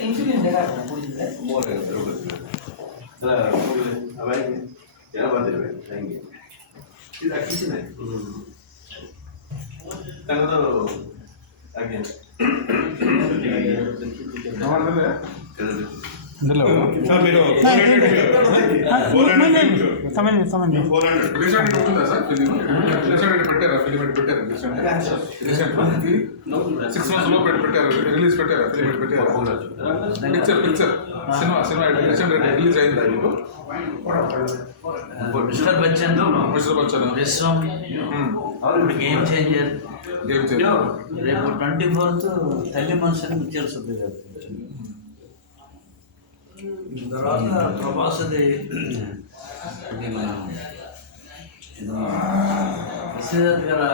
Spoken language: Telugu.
इंसुलिन देखा था पूरी क्या बात है भाई थैंक यू ఇది అక్కినే తనతో అగైన్ ఇందులో సార్ మీరు సమయం 400 రీసెంట్ ఉంటుందా సార్ ఫిలిం రీసెంట్ పెట్టారా ఫిలిం పెట్టారా రీసెంట్ 6 months లో పెట్టారు రిలీజ్ పెట్టారా ఫిలిం పెట్టారా పిక్చర్ సినిమా రీసెంట్ రిలీజ్ అయిందా ఇప్పుడు మిస్టర్ బచ్చన్ విశ్వం ఇప్పుడు గేమ్ చేంజర్ రేపు 24th తల్లి మనుషులు ముత్యాల సుబ్బయ్య గారు తర్వాత ప్రభాస్ది విశ్వనాథ్ గారు